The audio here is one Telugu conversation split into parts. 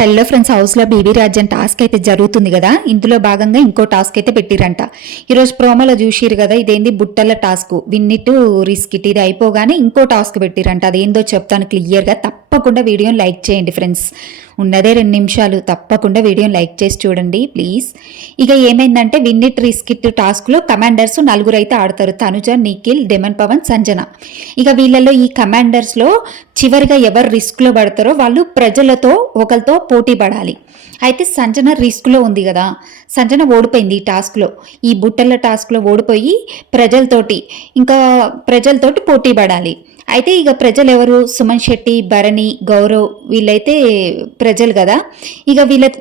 హలో ఫ్రెండ్స్, హౌస్లో బీబీ రాజ్యం టాస్క్ అయితే జరుగుతుంది కదా. ఇందులో భాగంగా ఇంకో టాస్క్ అయితే పెట్టిరంట. ఈరోజు ప్రోమోలో చూసిరు కదా, ఇదేంది బుట్టల టాస్క్, విన్నిట్ రిస్క్ ఇట్. ఇది అయిపోగానే ఇంకో టాస్క్ పెట్టిరంట. అదేందో చెప్తాను క్లియర్గా. తప్పకుండా వీడియోని లైక్ చేయండి ఫ్రెండ్స్. ఉన్నదే 2 నిమిషాలు. తప్పకుండా వీడియోని లైక్ చేసి చూడండి ప్లీజ్. ఇక ఏమైందంటే విన్నిట్ రిస్క్ ఇట్ టాస్క్లో కమాండర్స్ 4 అయితే ఆడతారు. తనుజ, నిఖిల్, దెమన్ పవన్, సంజన. ఇక వీళ్ళలో ఈ కమాండర్స్లో చివరిగా ఎవరు రిస్క్లో పడతారో వాళ్ళు ప్రజలతో ఒకరితో పోటీ పడాలి. అయితే సంజన రిస్క్లో ఉంది కదా, సంజన ఓడిపోయింది ఈ టాస్క్లో. ఈ బుట్టల టాస్క్లో ఓడిపోయి ప్రజలతోటి పోటీ పడాలి. అయితే ఇక ప్రజలు ఎవరు? సుమన్ శెట్టి, భరణి, గౌరవ్, వీళ్ళైతే ప్రజలు కదా. ఇక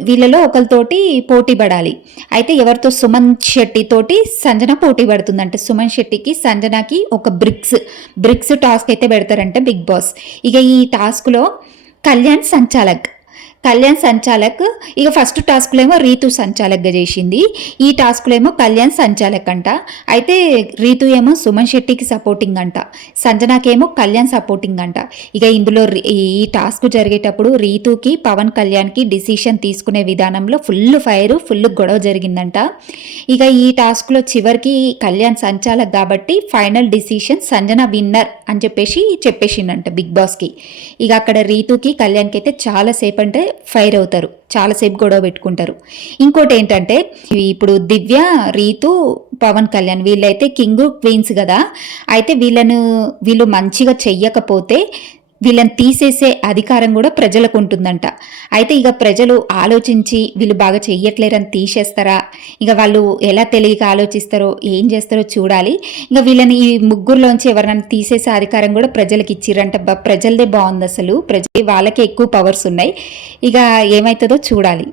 వీళ్ళలో ఒకరితోటి పోటీ పడాలి. అయితే ఎవరితో? సుమన్ శెట్టి తోటి సంజన పోటీ పడుతుందంటే సుమన్ శెట్టికి సంజనకి ఒక బ్రిక్స్ టాస్క్ అయితే పెడతారంటే బిగ్ బాస్. ఇక ఈ టాస్క్లో కళ్యాణ్ సంచాలక్ ఇక ఫస్ట్ టాస్క్లో ఏమో రీతు సంచాలక్గా చేసింది. ఈ టాస్క్లో ఏమో కళ్యాణ్ సంచాలక్ అంట. అయితే రీతు ఏమో సుమన్ శెట్టికి సపోర్టింగ్ అంట, సంజనాకేమో కళ్యాణ్ సపోర్టింగ్ అంట. ఇక ఇందులో ఈ టాస్క్ జరిగేటప్పుడు రీతుకి పవన్ కళ్యాణ్కి డిసిషన్ తీసుకునే విధానంలో ఫుల్ గొడవ జరిగిందంట. ఇక ఈ టాస్క్లో చివరికి కళ్యాణ్ సంచాలక్ కాబట్టి ఫైనల్ డిసిషన్ సంజన విన్నర్ అని చెప్పేసిండంట బిగ్ బాస్కి. ఇక అక్కడ రీతుకి కళ్యాణ్కి అయితే చాలాసేపు అంటే ఫైర్ అవుతారు, చాలాసేపు గొడవ పెట్టుకుంటారు. ఇంకోటి ఏంటంటే ఇప్పుడు దివ్య, రీతు, పవన్ కళ్యాణ్ వీళ్ళైతే కింగ్ క్వీన్స్ కదా. అయితే వీళ్ళు మంచిగా చెయ్యకపోతే వీళ్ళని తీసేసే అధికారం కూడా ప్రజలకు ఉంటుందంట. అయితే ఇక ప్రజలు ఆలోచించి వీళ్ళు బాగా చెయ్యట్లేరని తీసేస్తారా, ఇక వాళ్ళు ఎలా తెలియక ఆలోచిస్తారో ఏం చేస్తారో చూడాలి. ఇక వీళ్ళని ఈ ముగ్గురులోంచి ఎవరైనా తీసేసే అధికారం కూడా ప్రజలకు ఇచ్చిరంట. ప్రజలదే బాగుంది అసలు, వాళ్ళకే ఎక్కువ పవర్స్ ఉన్నాయి. ఇక ఏమవుతుందో చూడాలి.